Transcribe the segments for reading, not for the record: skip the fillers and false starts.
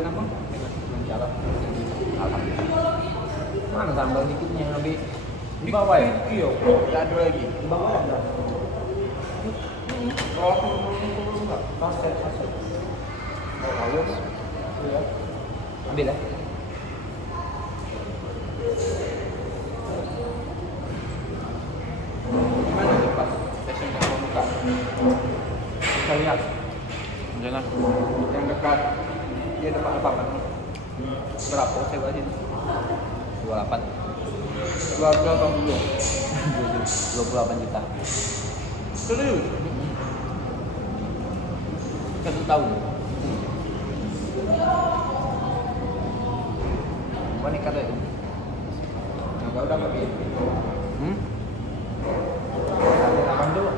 Jajan apa? Jalan. Alhamdulillah. Mana sambal dikitnya habis di bawah ya? Iya, nggak ada lagi. Di bawah ada. Kalau aku enggak, Kaset. mau halus. Iya. Ambil ya. Gimana tuh pas session kamu buka? Kita lihat. Jangan. Yang dekat dia depan lapangan. Berapa sewa sini? 28. 28 juta. Serius? 1 tahun. Gua nekat itu. Enggak udah nggak bisa. Nanti kapan dulu?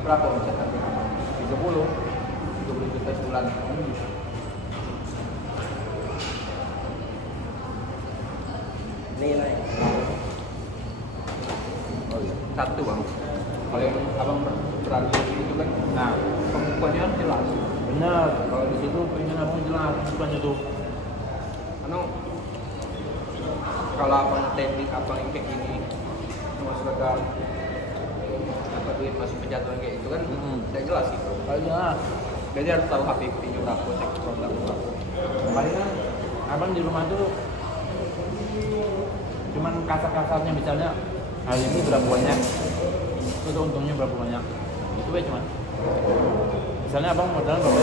Berapa omset nanti? 30 juta sebulan. Nilai. Oh iya. Satu bang. Kalau yang abang berani itu kan, Nah, pembukuannya harus jelas. benar. Kalau di situ pengen abang jelas bukannya tuh. Anu, kalau abang teknik apa yang kayak gini, cuma sekedar apa duit masuk penjatuhan kayak itu kan, tidak jelas gitu. Kalau jelas. Jadi harus tahu HPP nya berapa, cek produk berapa. Paling kan abang di rumah tuh cuman kasar-kasarnya misalnya hari ini berapa banyak, terus untungnya berapa banyak. Itu aja cuman. Misalnya abang modalnya berapa?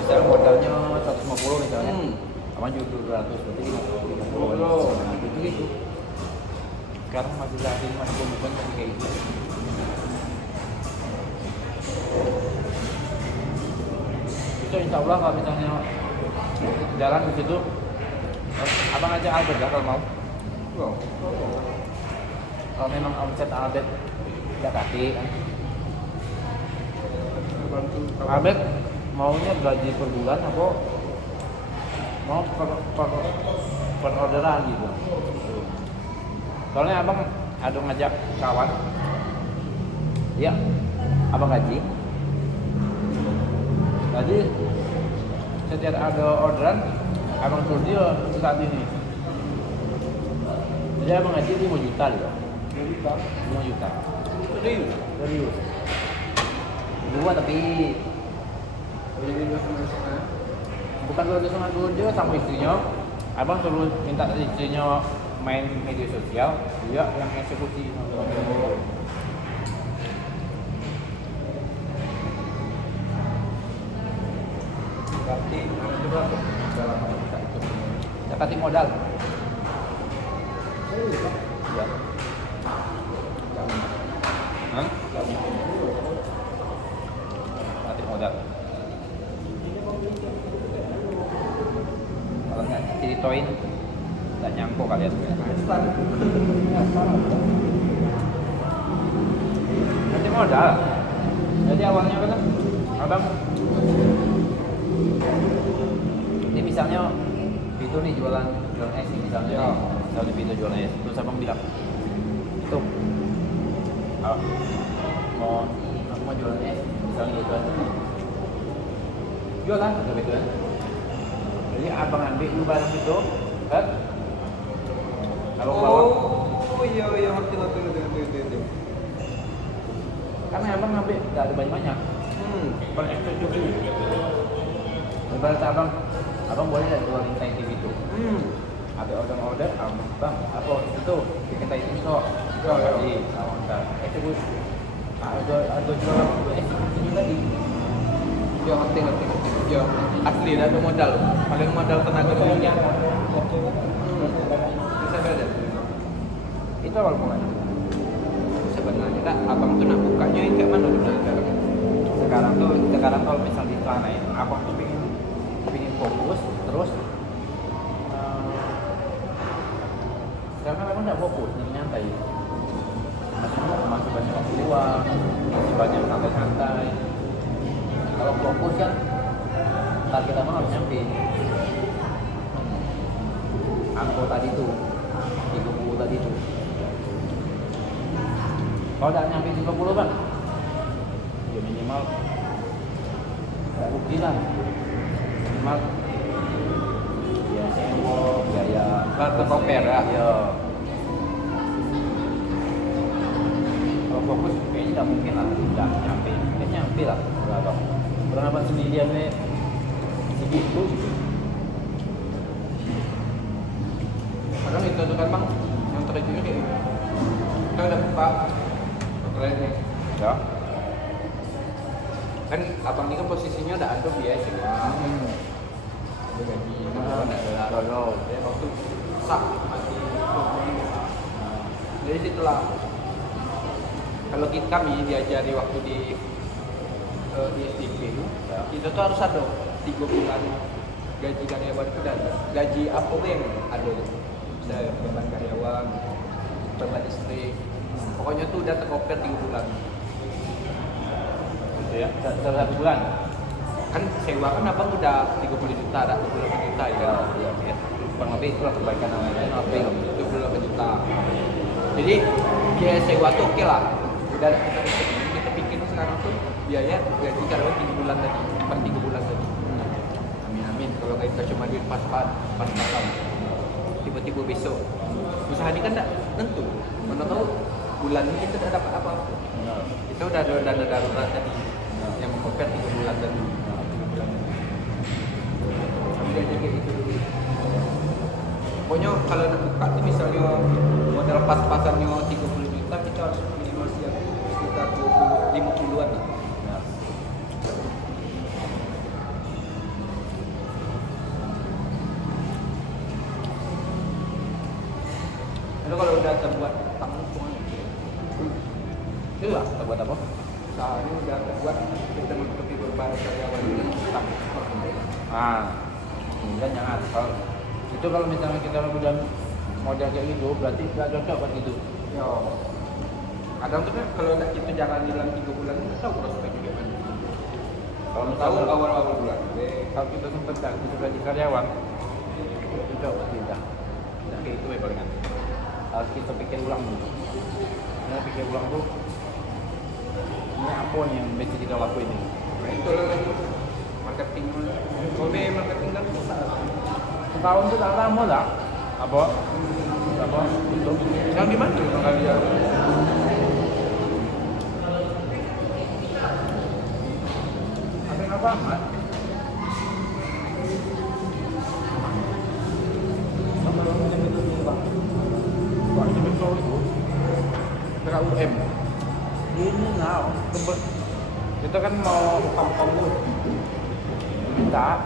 Misalnya modalnya 150 misalnya. Abang jual 200 berarti 50. Nah, gitu. Sekarang masih saat ini masih pembukaan masih kayak gitu. Itu insya Allah kalau misalnya jalan di situ, abang aja Albert ya kalau mau. Wow. Kalau memang omset Albert tidak kaki kan. Albert maunya gaji per bulan apa mau per orderan gitu. Soalnya abang ada ngajak kawan, ya abang gaji. Jadi setiap ada orderan, abang suruh dia saat ini. Jadi abang gaji 5 juta loh. 5 juta. Serius. Dua tapi Jadi 2,5. bukan 2,5 dulu dia sama istrinya. Abang suruh minta istrinya main media sosial, dia yang eksekusi. Berarti ada berapa dalam kita itu? Dapatin modal. Ya. Hah? Dapatin modal. Kalau nggak ceritoin, nggak nyangkut kalian. Nanti modal. Jadi awalnya kan abang ini misalnya itu nih jualan es nih misalnya Ya. misalnya itu jualan es terus abang bilang itu aku mau jualan es misalnya gitu aja jualan gitu kan jadi abang ambil dulu barang itu kan abang bawa Oh iya ngerti. karena abang ambil nggak ada banyak paling eksklusif dulu ibarat abang boleh nggak jual Intai TV itu ada order bang apa itu bikin Intai TV kok jadi order eksekusi ada jual ini lagi Ya ngerti. Ya asli ada modal. Paling modal tenaga dirinya. Bisa beda. itu awal mulanya. Sebenarnya kan abang tuh nak bukanya yang kayak mana sebenarnya? Sekarang kalau misal di sana ya, abang tuh pingin fokus terus sekarang abang nggak fokus nyantai masih banyak waktu luang masih banyak santai-santai. Kalau fokus kan target abang harus nyampe angko tadi tuh 30 tadi tuh. Kalau udah nyampe 30 bang ya minimal nggak rugi lah. Cuma ya sewa, biaya Kartu koper ya. Iya. Kalau fokus kayaknya nggak mungkin lah, nggak nyampe. Kayaknya nyampe lah berapa? Berapa sendirian nih? Segitu. Kadang itu tuh kan bang, yang terjadi kayak kita udah buka keren nih. Ya. Kan abang ini kan posisinya udah ada biaya sih. Ada gaji, ada Kalau ya waktu sak mati. Jadi situlah kalau kita kami diajari waktu di SDP itu, Ya. itu tuh harus ada 3 bulan gaji karyawan itu dan gaji apa yang ada gitu. Bisa beban karyawan, beban listrik, pokoknya tuh udah terkoper 3 bulan. gitu ya. Satu bulan. Kan sewa kan abang udah 30 juta, ada 28 juta ya. Iya, iya. Kurang lebih itulah kebaikan yang lain. Tapi 28 juta. Jadi biaya sewa tuh oke lah. Udah kita pikir sekarang tuh biaya gaji karyawan 3 bulan tadi, per 3 bulan tadi. Amin amin. Kalau kita cuma duit pas-pasan, tiba-tiba besok usaha ini kan tidak tentu. Mana tahu bulan ini kita tidak dapat apa. Benar. Kita udah ada dana darurat tadi Benar. yang mengcover 3 bulan tadi. Tapi aja kayak gitu dulu. Pokoknya kalau nak buka tuh misalnya modal pas-pasannya 30 juta, kita harus minimal siap sekitar 50-an lah. Benar. Itu kalau udah terbuat tanggung semuanya. Itu lah, Kita buat apa? usaha ini udah terbuat, kita menutupi beban karyawan dan utang. Kemudian jangan kalau itu kalau misalnya kita udah model kayak gitu berarti nggak cocok buat gitu. Ya, kadang tuh kan kalau nak kita jalan dalam 3 bulan, kita tahu prospeknya gimana. Kalau Tahu misalnya awal-awal bulan. kalau kita sempat gaji karyawan cocok buat kita. Nah, kayak itu ya palingan. Harus kita pikir ulang dulu. Kita pikir ulang tuh ini apa yang bisa kita lakuin ini. Nah itu lah lagi marketing. Kalau marketing kan susah. Setahun itu tak lama lah. Apa? Itu. Yang gimana tuh kalian? Apa amat? UM. Ini now tempat kita kan mau kampung minta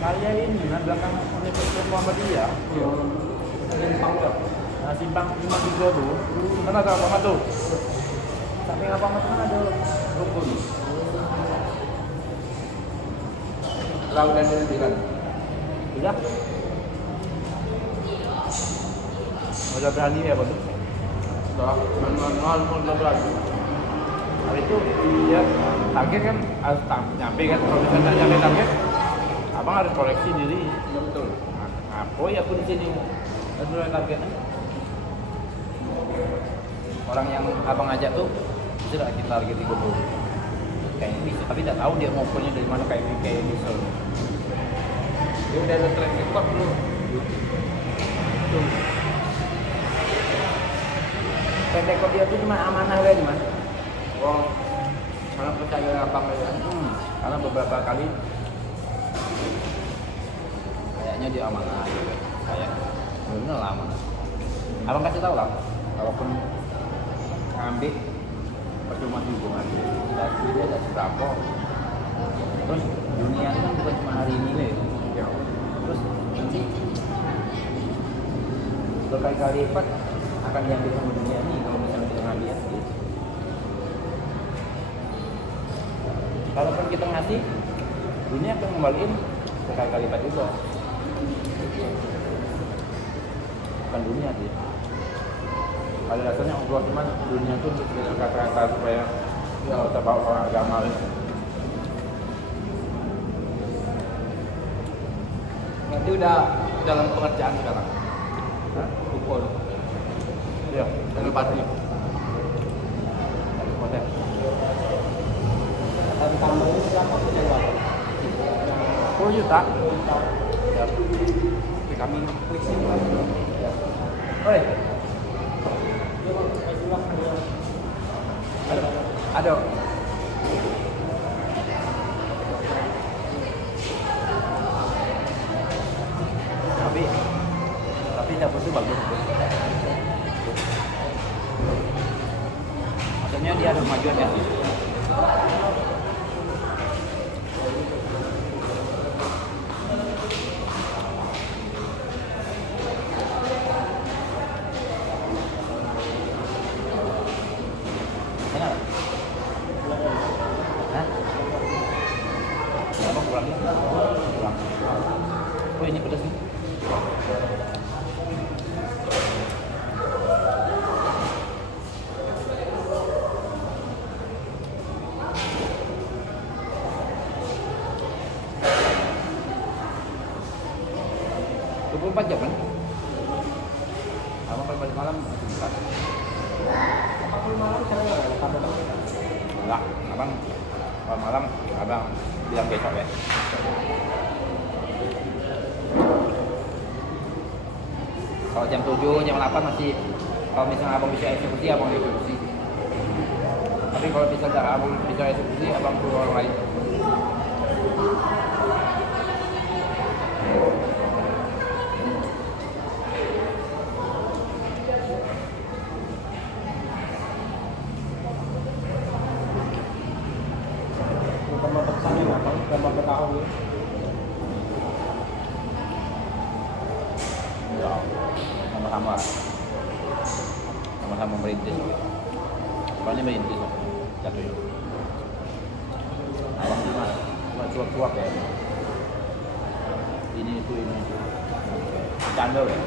saya ini nah belakang Universitas Muhammadiyah nah simpang 53 tuh kan ada apa tuh samping apa kan ada rukun Lah udah ada bilang. udah berani ya Pak tuh Udah manual pun udah berani. hari itu dia target kan harus nyampe kan kalau misalnya nggak nyampe target abang harus koreksi diri. Ya betul. Apa ya aku di sini sesuai targetnya. Orang yang abang ajak tuh bisa nggak kita target 30 kayaknya bisa tapi tidak tahu dia ngopernya dari mana kayak bisa. Dia udah ada track record belum? Tuh. Pendek kok dia tuh cuma amanah aja di mana. Wah, sangat percaya abang ya. Karena beberapa kali kayaknya dia amanah gitu. Kayak bener lah amanah. Abang kasih tahu lah, kalaupun ngambil percuma hubungan dari dia ada seberapa. Terus dunia ini kan bukan cuma hari ini nih. Ya. Terus nanti berkali-kali lipat akan diambil sama dunia ini kalau misalnya kita ngambil gitu. Kalaupun kita ngasih, dunia akan ngembaliin berkali-kali lipat juga. Bukan dunia sih. Pada dasarnya Allah cuman dunia itu untuk dengan kata-kata supaya ya terbawa orang agama. Nanti udah dalam pengerjaan sekarang. Hah? Ukun. Iya. Dan pasti. Hotel. jam tambang ini berapa sewa? 10 juta. Ya. Tapi kami fleksibel. Oi, Dia mau jual dia. ada. Tapi dapur itu bagus. Maksudnya dia ada kemajuan ya. Enak. Hah? Abang kurang ya? Kurang. Oh ini pedas nih. Empat jam kan? Abang kalau balik malam masih buka. Kalau malam sekarang nggak ada kabar. Enggak, abang kalau malam abang bilang besok ya. Kalau jam 7, jam 8 masih, kalau misalnya abang bisa eksekusi, abang eksekusi. Tapi kalau misalnya abang bisa eksekusi, abang perlu orang lain. Sama pesannya apa? Sama bertahun ya. Ya, sama-sama, sama-sama merintis. Soalnya merintis, jatuhnya. Abang cuma cuap-cuap ya. Ini itu. Canda ya.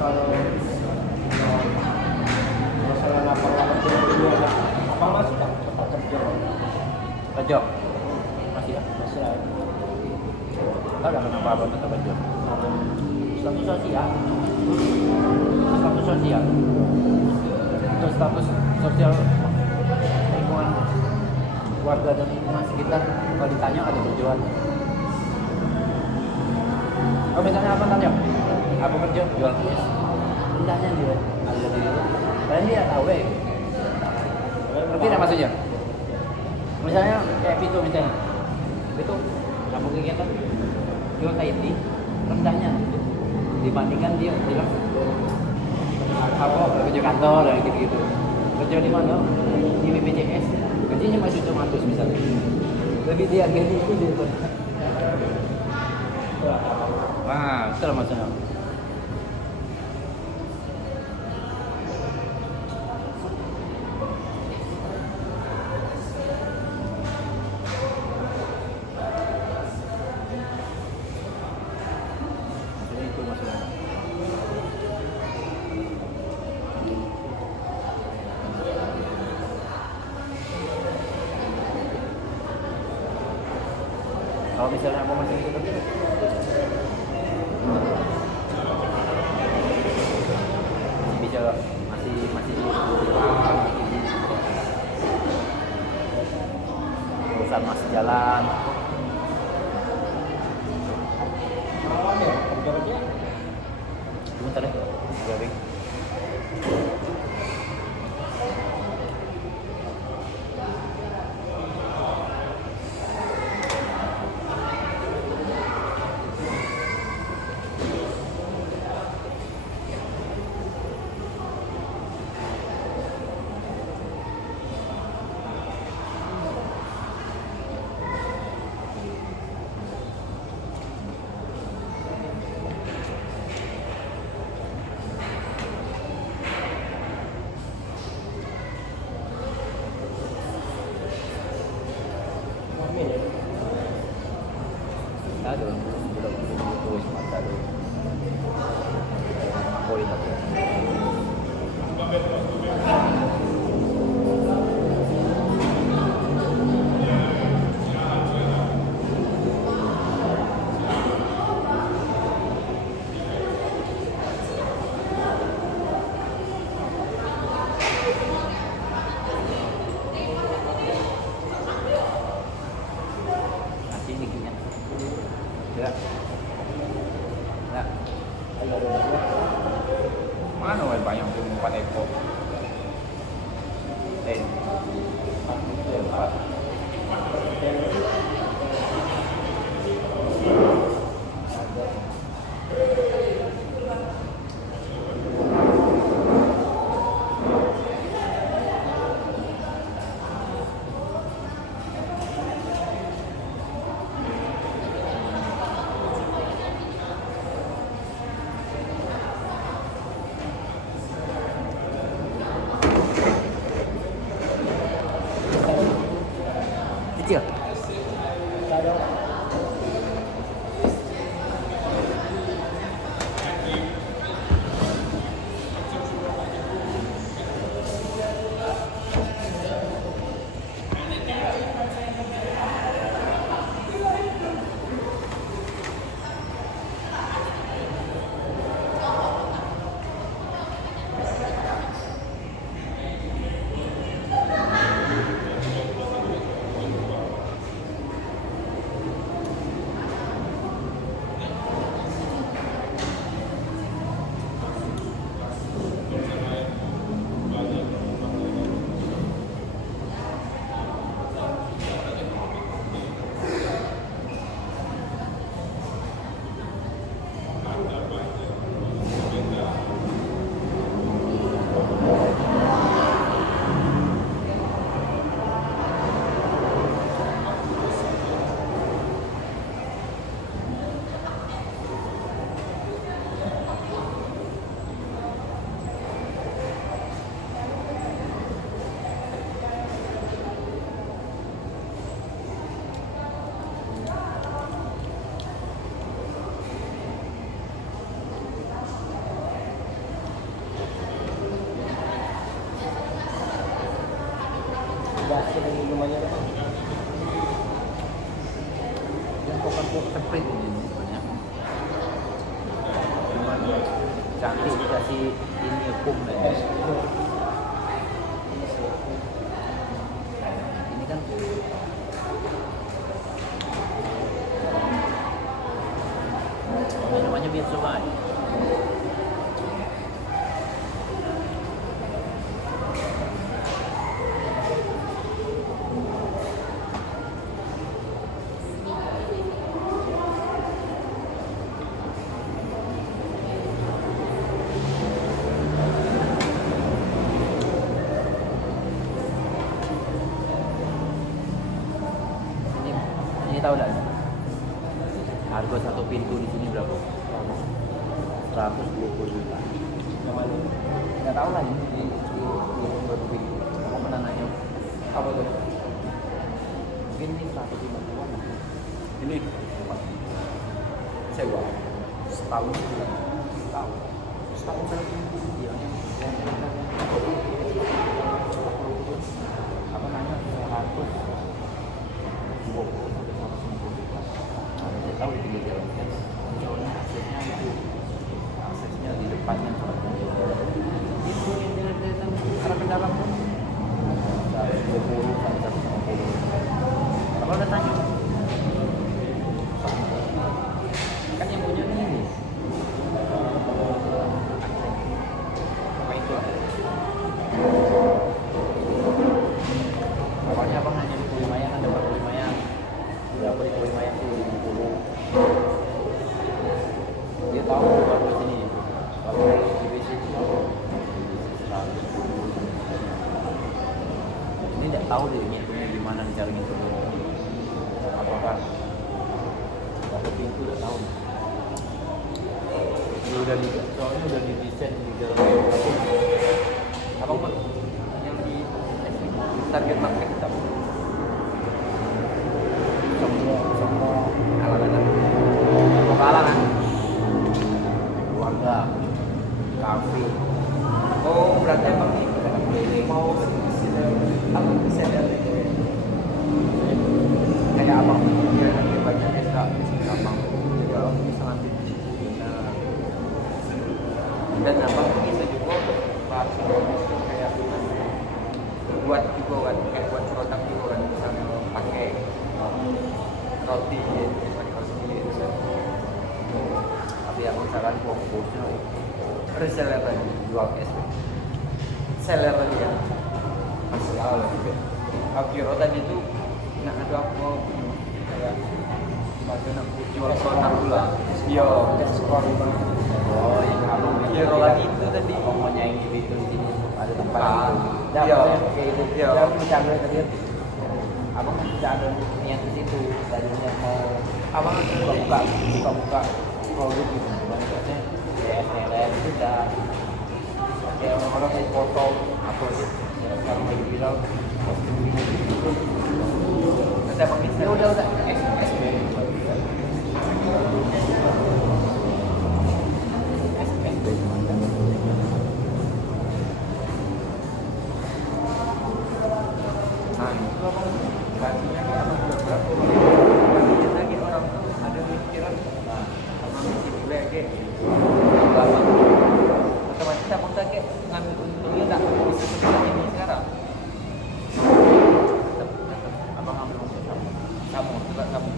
Kalau masalah lapar-lapar itu ada apa masih tak tempat kerja? Kerja masih ya? Masih ada. Tahu nggak kenapa abang tetap kerja? Status sosial. Status sosial. Untuk status sosial lingkungan warga dan lingkungan sekitar, kalau ditanya ada tujuan. Kalau misalnya apa tanya, apa kerja jual kuis, tanya dia ada di itu. Padahal dia tahu ya. Ngerti nggak maksudnya? Misalnya kayak Vito misalnya, itu apa kegiatan jual kain di rendahnya gitu. Dibandingkan dia bilang apa kerja kantor dan gitu-gitu. Kerja di mana? Di BPJS, gajinya masih cuma 100 misalnya. Lebih dia gaji itu dia tuh. Wah, betul maksudnya. Itu maksudnya. Kalau misalnya aku masih ikut kerja, bisa masih urusan masih jalan. Malam ya kerja-kerja. Sebentar ya, grabbing. Empat. Kecil. Udah sudah minumannya apa? Yang pokok-pokok ini sebenarnya. Cuman cantik dikasih ini hukum dan ini kan minumannya biasa aja. Ini tahu nggak? Harga satu pintu di sini berapa? 120 juta. Yang mana? Nggak tahu lah ini di satu pintu. Aku pernah nanya. Apa tuh? Mungkin ini 150-an. Ini Sewa setahun bulan. Setahun saya. Iya. Apa namanya? 120 sampai 150 juta. Saya tahu di pinggir jalan kan. Soalnya aksesnya itu aksesnya di depannya itu yang jalan arah ke dalam pun 120 sampai 150. Kalau udah tanya kan yang punya ini apa itu awalnya abang hanya di Kulimayang ada Pak Kulimayang berapa di Kulimayang tuh 50 dia tahu baru di sini kalau di BC itu ini tidak tahu dia ngitungnya gimana cara ngitungnya apakah satu pintu udah tahu ini udah di soalnya udah didesain di dalam abang Pak, yang di target market kita semua kalangan semua kalangan keluarga kafe Oh, berarti emang ini mau apa kesadaran itu ya? kayak abang dia nanti banyak SK gampang jadi abang bisa ngambil di situ dan abang bisa juga bahas kayak buat juga kan kayak buat produk juga kan misalnya pakai roti misalnya roti tapi abang saran fokusnya reseller lagi jual es seller lagi ya masih Aku kira tadi tuh nak ada aku mau kayak batu nak jual sonar pula. Iya. Skor banget. Oh, yang abang Kira lagi itu tadi. abang mau nyaing gitu di sini ada tempat Ah, itu. Dah, iya. maksudnya kayak itu. Iya. Dah, aku bercanda tadi. Abang tidak ada niat ke situ. Tadinya mau Abang buka produk gitu. Maksudnya SLM itu udah kayak orang-orang yang foto apa gitu. Yang sekarang lagi viral. Posting gitu. kata Bang Nisa. Ya udah SB. Nah, itu abang gajinya kan abang udah berapa? Gajinya lagi orang tuh ada pikiran abang isi bule kayak abang otomatis abang tak kayak ngambil untungnya tak bisa sebesar ini sekarang. Abang ngambil untuk Kamu juga kamu.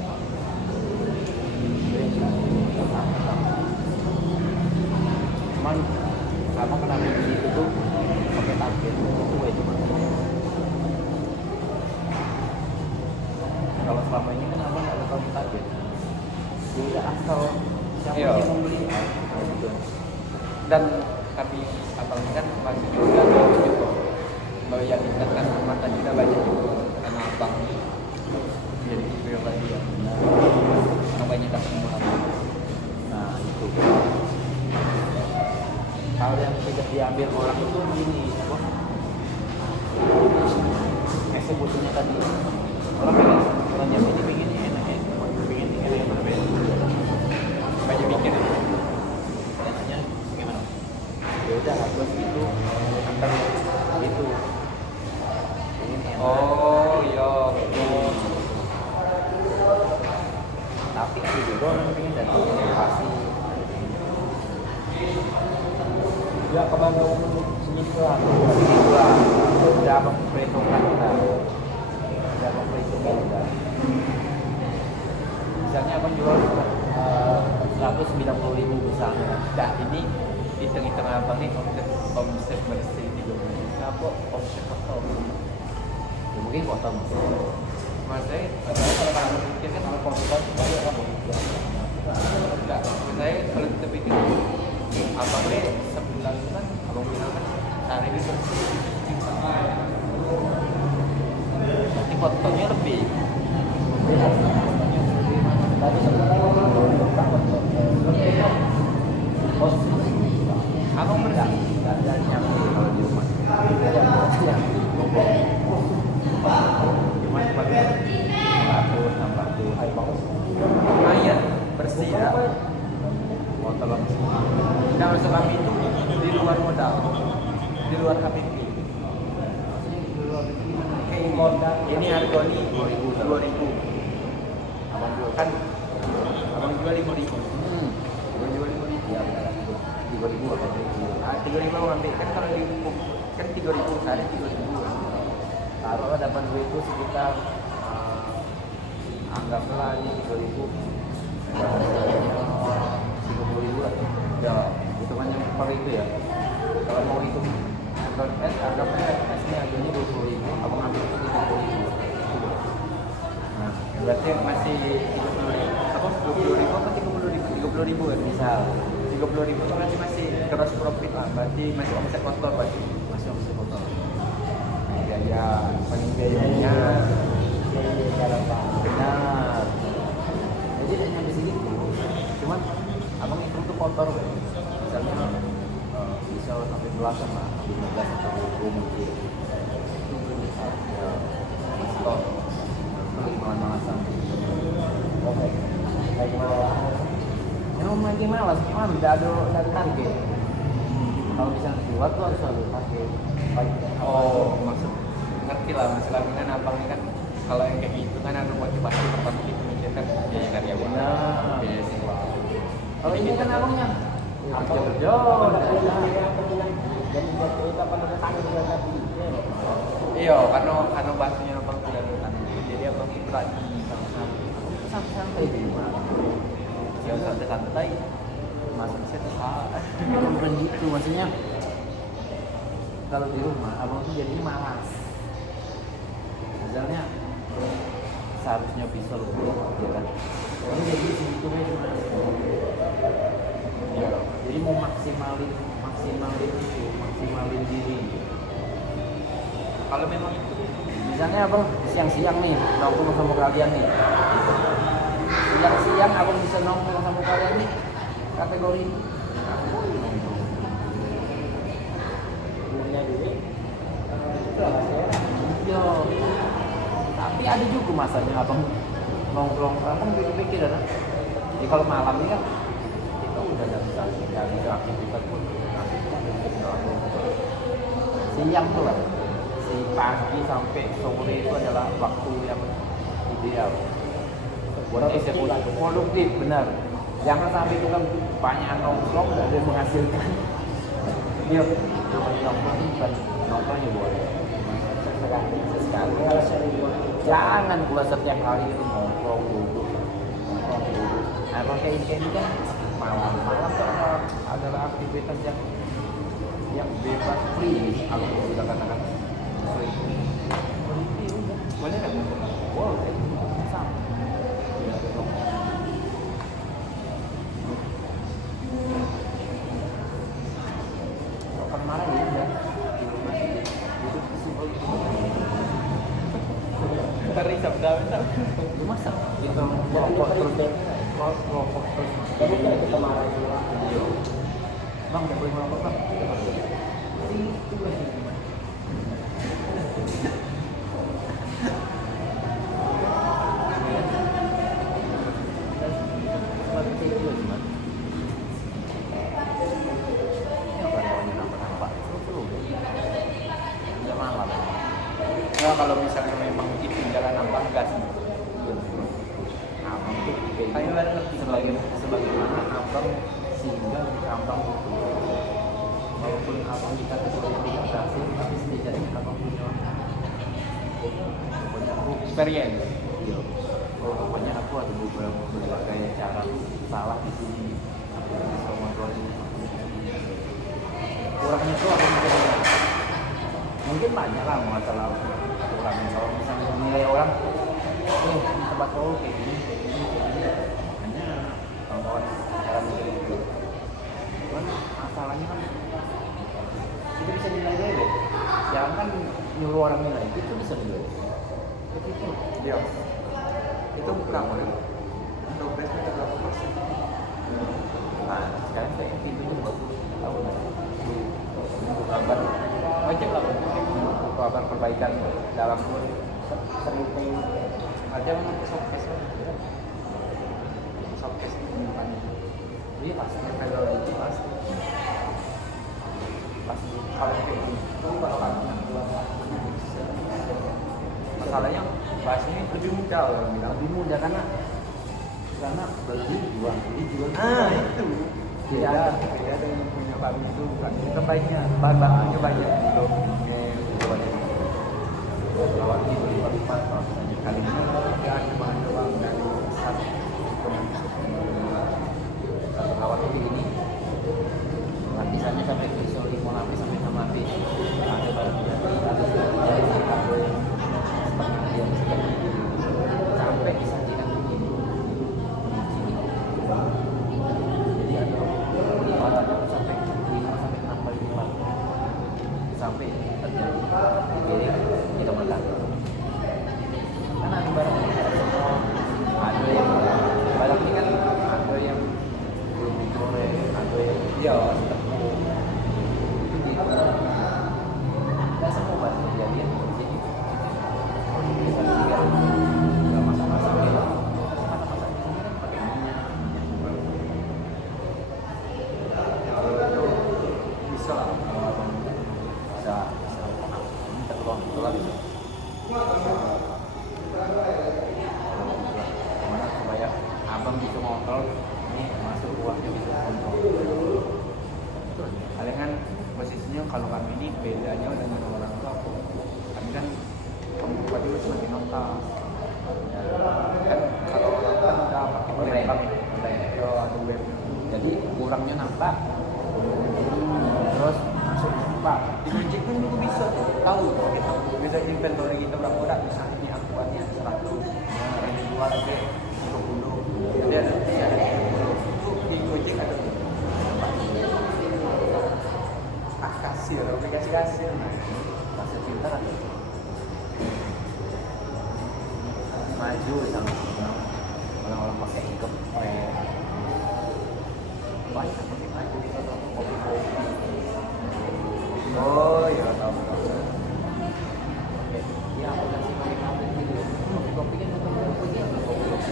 cuman abang kenapa di situ tuh pakai target itu itu kalau selama ini kan abang nggak ada target ya udah asal siapa Iya. yang membeli gitu. Dan tapi abang ini kan masih juga ada gitu bahwa yang kita kan mata kita banyak juga karena abang jadi pribadi yang banyak tak semua. Nah itu hal yang tidak diambil orang itu begini apa eksekusinya tadi orang yang ini pengen enak ya pengen enak yang berbeda Banyak mikir. rasanya gimana ya udah harus itu antar itu ini enak. Oh iya betul. Tapi ada juga orang yang pengen datang inovasi Ya kebanyakan segitu lah. udah abang perhitungkan udah abang perhitungkan udah misalnya abang jual 190.000 misalnya Nah ini hitung-hitung abang nih omset bersih 30 apa omset kotor. ya mungkin potong Mas saya kalau kamu pikir kan kalau kotor itu ya kamu pikir. Enggak, saya kalau kita pikir abang nih sebulan kan abang bilang kan sehari ini bersih 1 juta. Berarti kotornya lebih. Tadi sebenarnya Abang bersih. nggak ada nyampe kalau di rumah cuma pakai 100 60 Lumayan bersih ya. motor langsung Kalau selama itu di luar modal, di luar KPP. kayak modal. Ini harga ini 2.000. abang jual Kan abang jual 5.000. abang jual 5.000 ya 3.000 apa 3.000 abang ambil kan kalau dihukum kan 3.000 sehari 3.000. taruh dapat duit itu sekitar anggaplah ini 3.000 30.000 lah ya hitungannya per itu ya kalau mau hitung anggapnya esnya harganya 20.000 abang ambil itu 30.000 nah Berarti masih 30.000 apa 20.000 apa 30.000 kan misal 30.000 itu berarti masih gross profit lah. Berarti masih omset kotor berarti. masih omset kotor Biaya paling biayanya Jalan Pak. benar jadi tidak nyampe segitu cuman abang hitung tuh kotor kan misalnya bisa sampai belasan lah 15 atau 20 mungkin itu bisa ya stop terus malas-malasan Oke. Kayak malah. ya mau main game malas gimana tidak ada target kalau misalnya keluar tuh harus ada target Oh, maksud ngerti lah masalah kan abang ini kan kalau yang kayak gitu kan ada motivasi pertama gitu mikir kan biaya karyawan, Benar. biaya sewa. kalau ini kan abangnya Apa kerja dan kita pada datang juga tadi. Iya, karena batunya abang sudah datang, jadi abang itu lagi santai di rumah ya santai-santai. masih bisa bukan gitu maksudnya kalau di rumah abang tuh jadi malas misalnya seharusnya bisa lebih ya kan, ini jadi sebetulnya cuma ya, jadi mau maksimalin diri. Kalau memang itu Misalnya abang siang-siang nih nongkrong sama kalian nih, siang-siang abang bisa nongkrong sama kalian nih, kategori punya duit iya. Tapi ada juga masanya abang nongkrong, abang pikir-pikir kan. Jadi kalau malam ini kan kita udah nggak bisa aktivitas pun. Siang tuh lah, si pagi sampai sore itu adalah waktu yang ideal buat eksekusi produktif, benar. Jangan sampai kita banyak nongkrong dan ada yang menghasilkan. Iya, nongkrong itu bukan nongkrong ya boleh. Sekali kalau sering jangan pula setiap hari itu nongkrong duduk. Nah, kalau kayak ini kan malam kan adalah aktivitas yang bebas free, kalau kita katakan free. Boleh kan? Boleh. Sama. Kalau kemarin ya udah di rumah duduk simpel itu. dari sabda betul. Lu masak itu rokok terus rokok terus. kamu kan kita marah juga. Bang, udah boleh merokok bang? Itu aja gimana? Lagi kayak gitu gimana? Ini apa namanya nampak-nampak? Seru-seru deh. Udah malam. Nah, kalau misalnya memang itu jalan ambang gas. Abang tuh kayak Ayo, gitu. ngerti. Sebagaimana abang singgah di kampung itu. Walaupun abang di kategori tidak berhasil, tapi setidaknya abang punya aku Experience. iya. Pokoknya aku ada berbagai cara salah di sini. Aku bisa ngobrolin. Kurangnya tuh aku mungkin banyak lah masalah kurangnya. Kalau misalnya menilai orang, ini tempat kau kayak gini. Hanya kawan-kawan cara menilai itu. Cuman masalahnya kan kita bisa nilai deh. Jangan kan nyuruh orang nilai itu bisa nilai. Itu Iya. Itu berapa ya? Progresnya berapa persen? nah sekarang kayak pintunya bagus tahu nggak untuk kabar Wajib lah. untuk kabar perbaikan dalam sering pengen Ada memang showcase. Showcase itu depannya. iya pasti kalau itu pasti Kalau kayak gini, itu bakal masalahnya bahas ini lebih mudah orang bilang. lebih mudah karena beli jual Itu Beda. beda dengan punya bahan itu bukan terbaiknya, bahan bakunya banyak belum banyak lawan itu lipat misalnya kali ini ya ada bahan doang dari satu satu lawan itu ini lapisannya sampai pisau 5 lapis sampai 6 lapis ada barang ada jari ada setengah jam sampai disajikan begini jadi ada lipatan itu sampai 5 sampai 6 kali lipat sampai terjadi jadi kita makan karena ada barang semua ada yang barang ini kan ada yang belum digoreng ada yang iya tepung itu gitu nggak semua barang kejadian di sini kita juga nggak masak-masak gitu masak-masak di sini kan pakai minyak kalau itu bisa lah bisa minta tolong bisa gimana supaya abang bisa ngontrol ini masuk uangnya bisa kontrol paling kan posisinya kalau kami ini bedanya dengan orang tua aku kami kan pembuka juga sebagai nota kan kalau orang kan udah pakai Online. kalau ada web jadi kurangnya nambah terus masuk nambah di Magic pun juga bisa tuh tahu tuh kita bisa inventory kita berapa produk misalnya kasih. Kasih pintar aja. Maju sama orang-orang pakai hikap banyak pakai maju di sana kopi-kopi. Oh iya tahu. Ya aplikasi pakai kabel gitu. Kopi-kopi kan bukan kopi ya, kopi-kopi.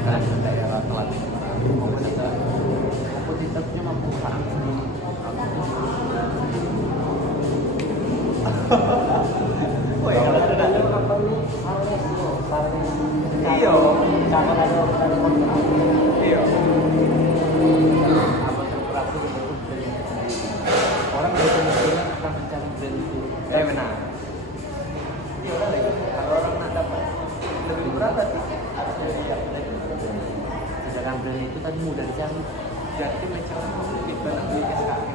Karena daerah telat. Aku tetap cuma perusahaan sendiri. Oh iya, ada apa lu? Sales lo, sales. Iya. Jangan ada kontrak. Iya. Apa terperasa itu brandnya sendiri. Orang biasanya akan mencari brand itu. Benar. Iya udah lagi. Kalau orang nak dapat lebih berapa tiket harusnya tidak Sedangkan brand itu tadi mudah dicari. jadi macam kita nak beli ke sekarang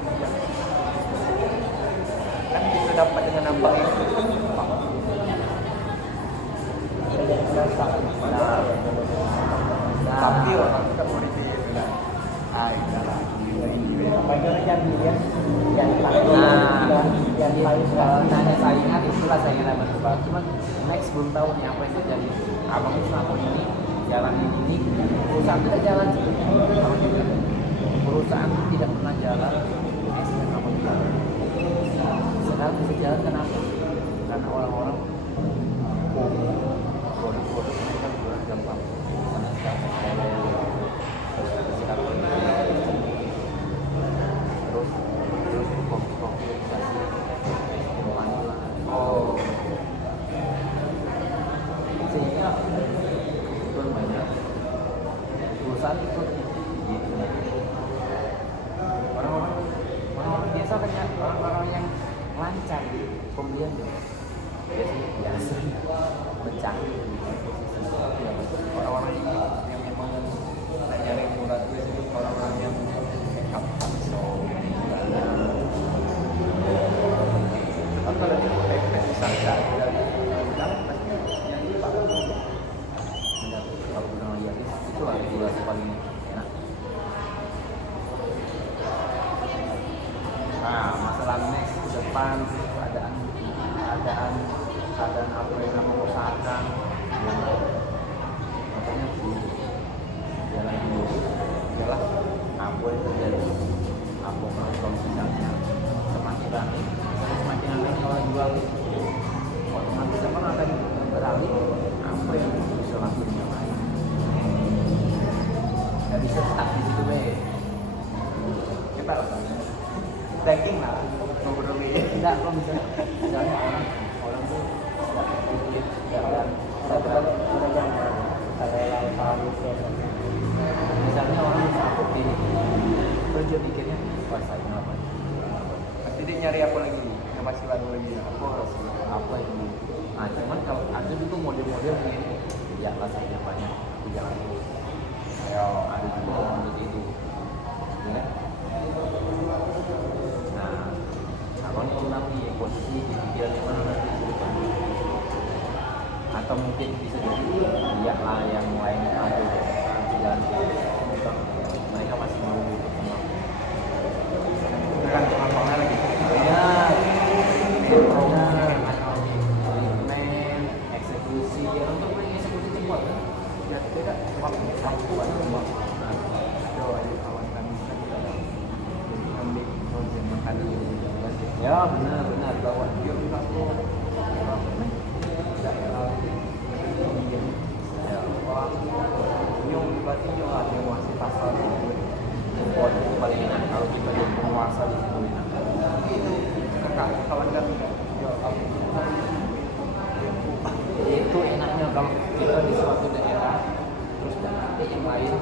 kan kita dapat dengan nambah itu tapi orang tidak mau dipilih kan lah Kalau nanya saingan itulah saingan apa coba. Cuman next belum tahu nih apa yang terjadi. Abang itu selama ini jalan ini perusahaan tidak jalan. Perusahaan itu tidak pernah jalan. Next yang kamu jalan. Sekarang bisa jalan kenapa? Karena orang-orang produk-produk mereka kurang gampang. Karena sekarang terus kopi Oh. sehingga kebutuhan banyak perusahaan itu gitu. Orang-orang biasa kan ya, orang-orang yang lancar pembelian biasanya biasa mencari Orang-orang yang memang nyari murah itu biasanya orang-orang yang make up atau kalau di PP misalnya dari yang dipakai kalau udah lihat itu lah regulasi paling enak. Nah, masalah next ke depan keadaan apa yang kamu usahakan, makanya sih jalan dulu, jalan apa yang terjadi, apa kalau misalnya semakin ramai kalau jual otomatis orang akan beralih apa yang bisa lakuin yang lain. Nggak bisa stuck di situ deh. kita daging lah ngobrol ini Enggak, kalau misalnya orang tuh nggak berpikir dan misalnya orang bisa kopi terus dia pikirnya wah saya apa pasti dia nyari apa lagi yang masih baru lagi aku harus apa ini. Nah cuman kalau ada juga model-model ini ya rasanya banyak aku jalan terus ya ada juga orang begitu ya. Nah abang kurang nih posisi di pikiran mana nanti ke depan. Atau mungkin bisa jadi lihatlah yang lain ada nanti jalan terus mereka masih mau berkembang. tergantung abangnya lagi Ya, manajemen, eksekusi, ya untuk mengeksekusi cepat kan? Ya tidak waktu satu buat kembang. ada kawan kami ambil proyek makanan Ya benar bahwa dia aku daerah ya orang nyung berarti nyung ada yang masih pasar impor itu paling enak kalau kita jadi penguasa di situ enak. itu kakak kawan kami Itu enaknya kalau kita di suatu daerah terus ada yang lain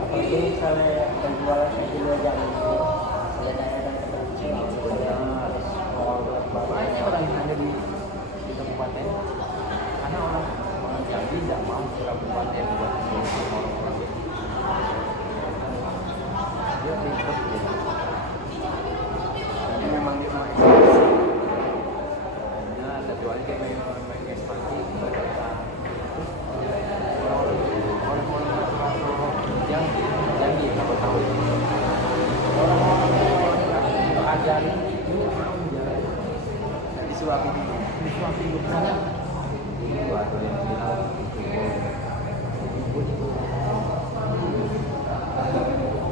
apalagi misalnya penjualan video yang ada daerah terpencil banyak orang yang ada di kabupaten karena orang Jambi tidak mau ke kabupaten buat orang-orang dia ribet gitu. ini memang dia mau eksekusi Hanya kecuali kayak memang ekspansi ke kota ajarin itu jalan Disuapin. disuapin misalnya itu atau yang bilang itu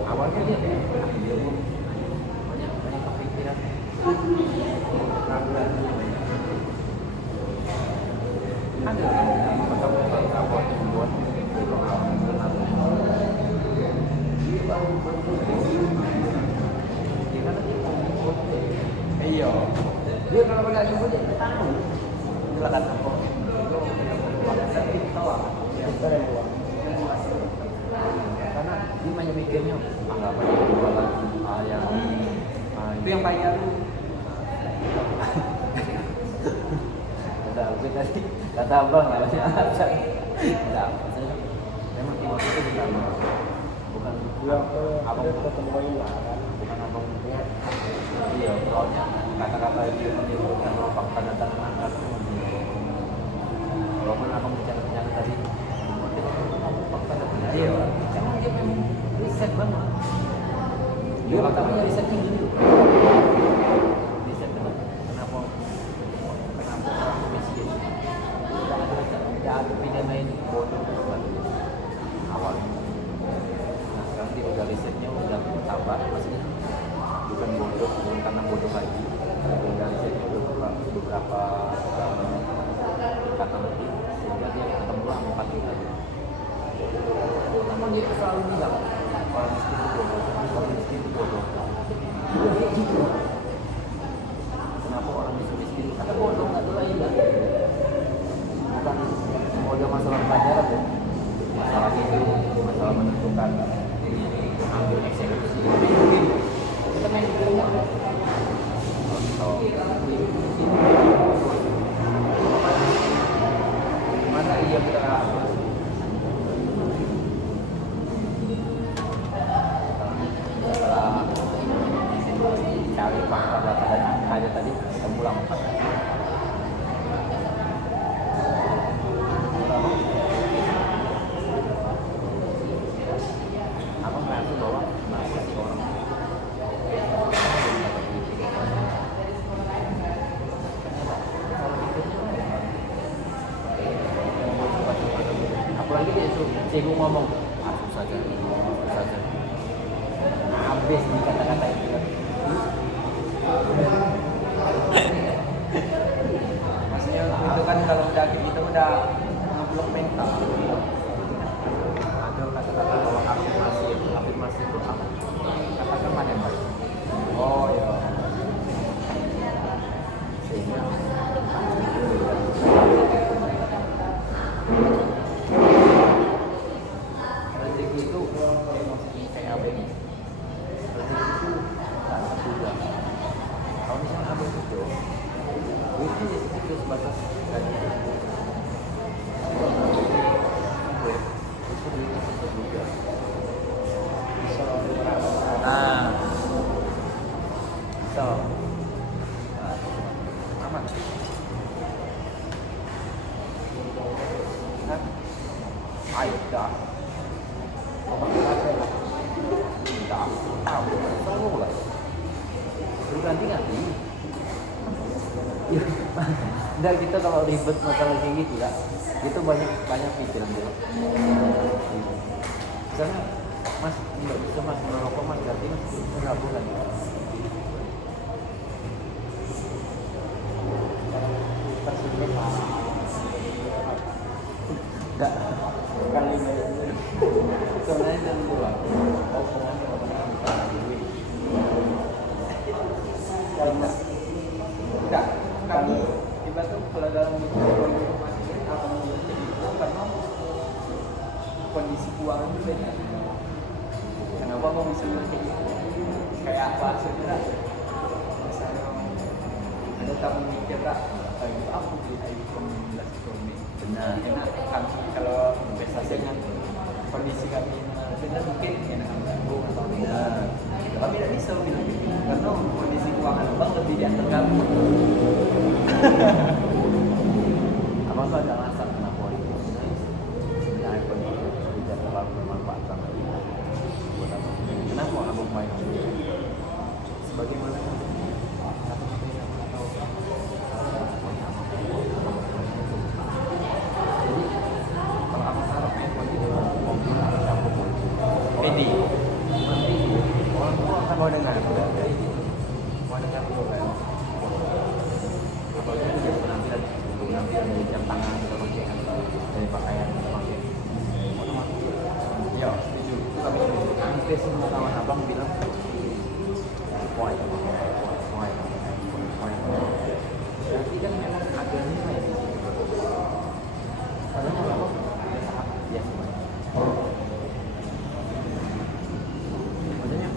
awalnya dia banyak kepikiran ragu-ragu ada apa yang membuat Iya. dia kalau pada jumpa dia tahu Silakan apa? karena dia banyak mikirnya anggapan jualan ayam Itu yang bayar lu. kata Alvin tadi kata abang lah banyak alasan enggak maksudnya memang emosi itu bukan abang ketemu bukan abang iya pokoknya kata-kata itu menunjukkan bahwa fakta data menangkap walaupun abang bicara tadi fakta data Iya. emang dia memang riset banget dia pertamanya risetnya gini riset kenapa orang miskin tidak ada pilihan lain bodoh awalnya nah sekarang dia udah risetnya udah tambah maksudnya bukan bodoh bukan karena bodoh lagi udah risetnya beberapa kata lebih sehingga dia ketemu lah 4 kali namun dia selalu bilang orang miskin itu bodoh dia kayak gitu kenapa orang miskin karena bodoh nggak ada lain kan bukan bodoh masalah pelajaran ya masalah itu masalah menentukan ambil eksekusi kita main di rumah mana iya kita cari fakta data dan angka aja tadi ketemu lah 4 kali. Abang merasa bahwa masa sih orang apalagi dia sibuk ngomong susah saja habis di kata-kata itu Maksudnya itu kan kalau udah kita udah ngeblok mental. ada kata-kata bahwa afirmasi itu apa katakan mana yang baik Oh ya. sehingga rezeki itu emosi kayak apa ini rezeki itu tak terduga kalau misalnya abang itu duitnya ya sedikit sebatas gaji itu duitnya tak terduga nah so aman kan ayo dah tahu selalu lah lu ganti ya dan kita kalau ribet masalah kayak gitu ya itu banyak pikiran dulu misalnya mas nggak bisa mas merokok mas ganti mas nggak boleh tersebut nggak kali ini sebenarnya dan dua omongan orang duit Enggak, kami tiba tuh kalau dalam rumah apa karena kondisi keuangan itu beda. Kenapa kok bisa kayak gitu? Kayak apa sebenarnya? Misalnya ada tamu mikir tak, itu aku beli iPhone 11 Pro Max. benar Karena kami kalau investasi dengan kondisi kami benar mungkin enak tanggung atau tidak. Tapi tidak bisa bilang gitu karena kondisi keuangan abang lebih di atas kami. abang tuh ada alasan kenapa itu sebenarnya iPhone itu tidak terlalu bermanfaat sama kita buat abang kenapa abang main Sebagaimana Mandi. Orang mau dengar dulu kan. Apalagi itu jadi penampilan dari jam tangan kita pakai kan, dari pakaian kita pakai. Iya, setuju. Itu kami hampir semua kawan abang bilang, why. Berarti kan memang ada nilai di situ. Padahal kalau ada sahabat biasa. Maksudnya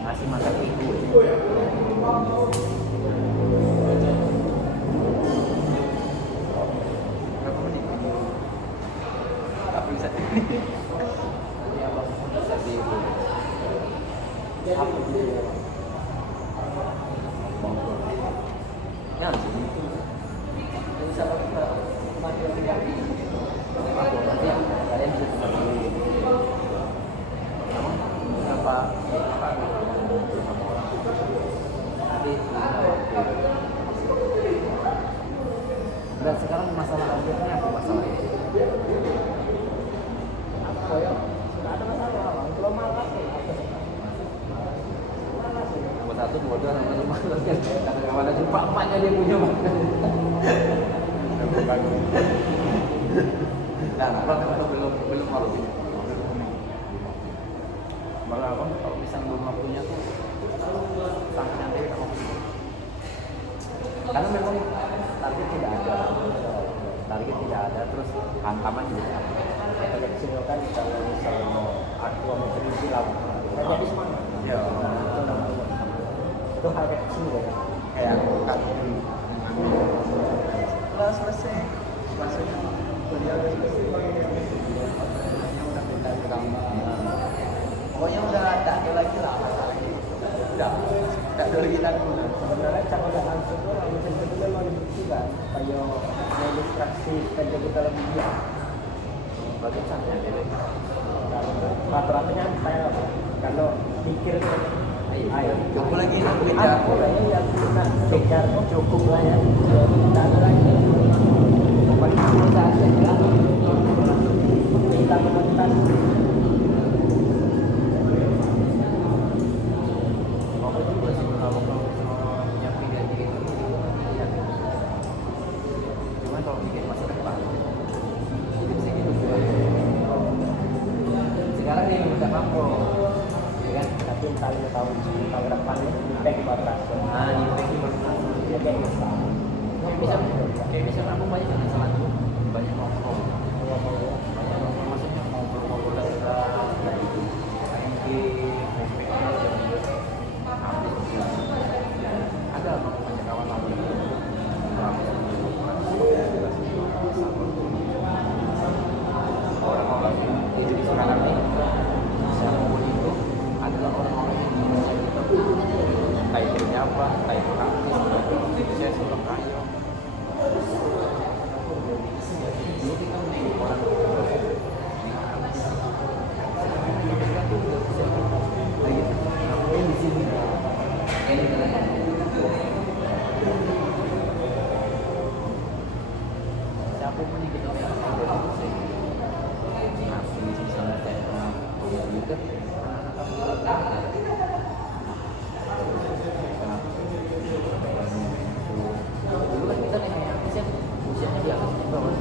masih makan itu. Berapa menit? Tak bisa. Jadi abang bisa di apa itu? Ya, sini itu. Jadi sama kita mati lagi. Aku berarti kalian bisa seperti berapa sama orang nanti dan sekarang masalah akhirnya apa masalahnya? Apa ya? Nggak ada masalah, kalau malas nomor 1, nomor 2, nomor 5 kan kadang-kadang ada jumpa emaknya dia punya makan. Nah, belum harus ini. Malah abang kalau misalnya belum waktunya tuh sangat nyantai sama aku. Karena memang target tidak ada terus hantaman juga tidak ada. Saya kecil kan kalau misalnya mau aku mau terisi lah saya jadi semangat Ya. itu namanya itu hal kecil ya kayak Kan Setelah selesai, maksudnya kuliah udah selesai, orderannya udah pindah ke gambar. Pokoknya udah tak ada lagi lah masalahnya. Udah, tak ada lagi tanggungan. sebenarnya cara dalam itu macam itu memang dibuktikan kayak ilustrasi kerja kita lebih biak berarti sangat deh rata-ratanya saya kalau pikir ayo Cukup lagi nak kejar. aku kayaknya yang kita kejar cukup lah ya tidak ada lagi paling kita saja kita menentukan apa juga sih kalau yang pindah diri itu cuma kalau bikin masa depan hidup segitu sekarang ini udah mampu ya kan tapi tahun depan ini tag batas di tag batas dia kayak bisa aku banyak yang salah tuh banyak ngomong maksudnya ngobrol dari itu ada banyak kawan lama orang-orang yang hidup sekarang ini saya mau itu adalah orang-orang yang entah itu apa, entah itu artis, itu saya suka kayu. Ini kita menjadi orang di sini. Siapa pun yang kita dulu kan kita nih usianya di atas bawah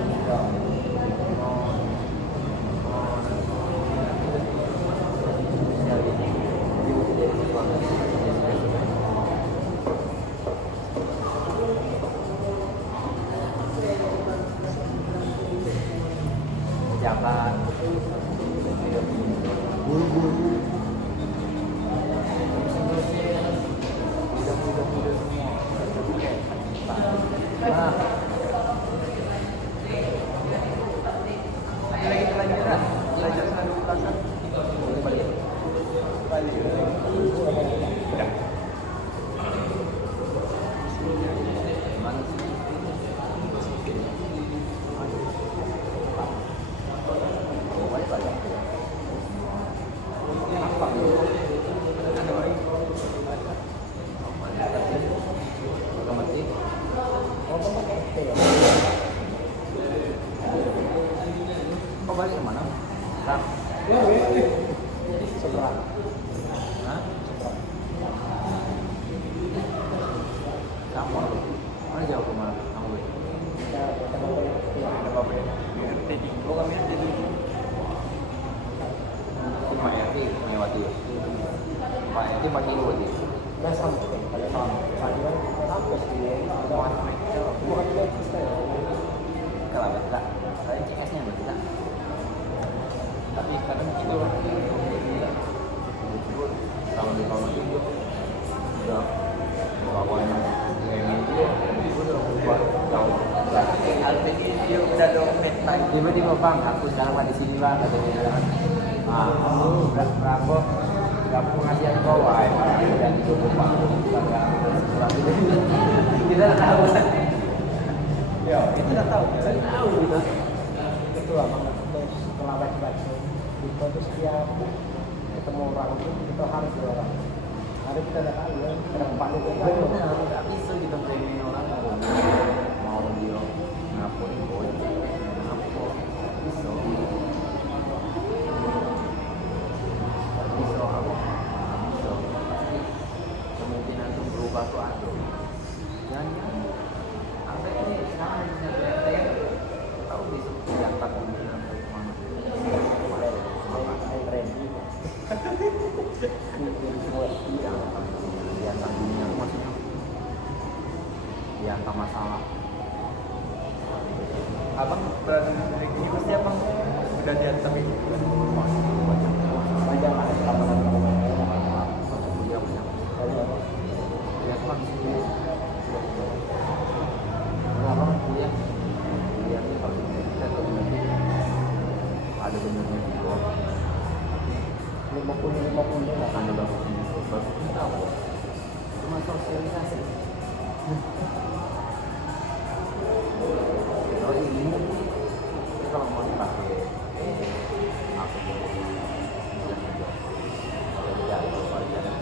sama lu. Mana jauh ke mana? Kamu gue. Kita mau Ada apa ya? RT Diko kami ada di Pak RT melewati. Pak RT pagi lu berarti. udah sampai pada pagi kan apa sih bukan kita Kalau betul, saya CS-nya betul. Tapi kadang gitu loh. Kalau di kamar itu udah bawahnya kayak gitu, itu udah berubah jauh. RT dia udah dong time Tiba-tiba bang, aku sekarang mah di sini bang, kata dia bilang, kamu berapa pengajian kau, wah, dan itu bang, kita tahu, ya itu udah tahu kita tahu gitu. itu abang terus setelah baca-baca itu tuh setiap ketemu orang itu kita harus dua orang ada kita udah tahu ya ada empat itu Nggak bisa kita ngeremehin orang mau dia ngapain boy, ngapa, bisa, bisa apa, bisa, kemungkinan untuk berubah tuh ada. Jangan ada ini sekarang di satu RT tahu bisa diangkat kemungkinan dari mana. Diangkat dunia maksudnya, diangkat masalah. abang berada dari ini pasti abang udah diantar itu banyak lah ramalan Masuk kuliah banyak. Kuliah tuh kan sini. Kenapa kuliah? Kuliah itu kalau kita tuh ada benernya juga. 50 Nggak ada bagusnya. Bagusnya itu apa? Cuma sosialisasi. Kalau ilmu, itu kalau mau dipakai, aku boleh bisa juga. Kalau tidak, kalau tidak,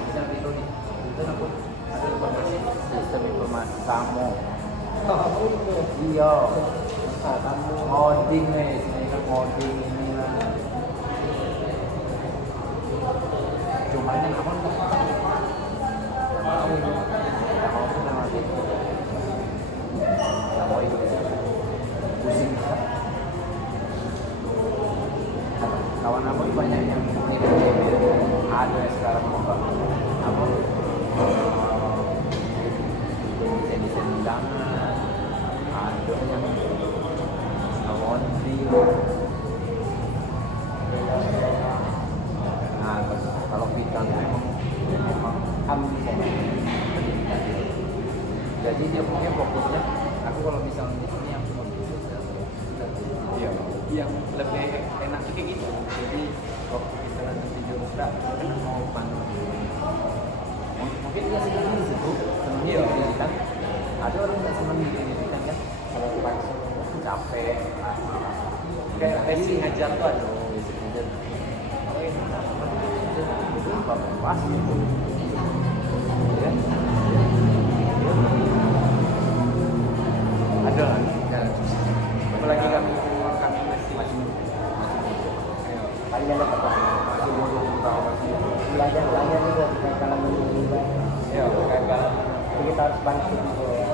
bisa itu nih. Itu aku ada informasi, sistem informasi kamu. Iya. kamu Coding nih, sini kan coding ini lah. Cuma ini apa nih? Tahu ini. Nggak mau tuh nggak mati. Nggak mau itu. Pusing. Kawan aku banyak yang ini ada sekarang mau apa? Desain undangan. Ada yang laundry. Nah, kalau kita memang ambil jadi dia punya fokusnya. Aku kalau misalnya di sini aku mau iya yang lebih enak tuh kayak gitu jadi waktu kita nanti jurus tak kita mau pandu mungkin dia senang di situ, senang di pendidikan. Ada orang nggak senang di pendidikan kan? Kalau langsung capek, kayak basic ngajar tuh ada basic aja. Kalau ini itu pas gitu. Ya. Ada lagi cara apalagi kami masih kalian dapat apa masih mau 20 tahun masih. belajar juga kita kalau menimba ya gagal kita harus bantu juga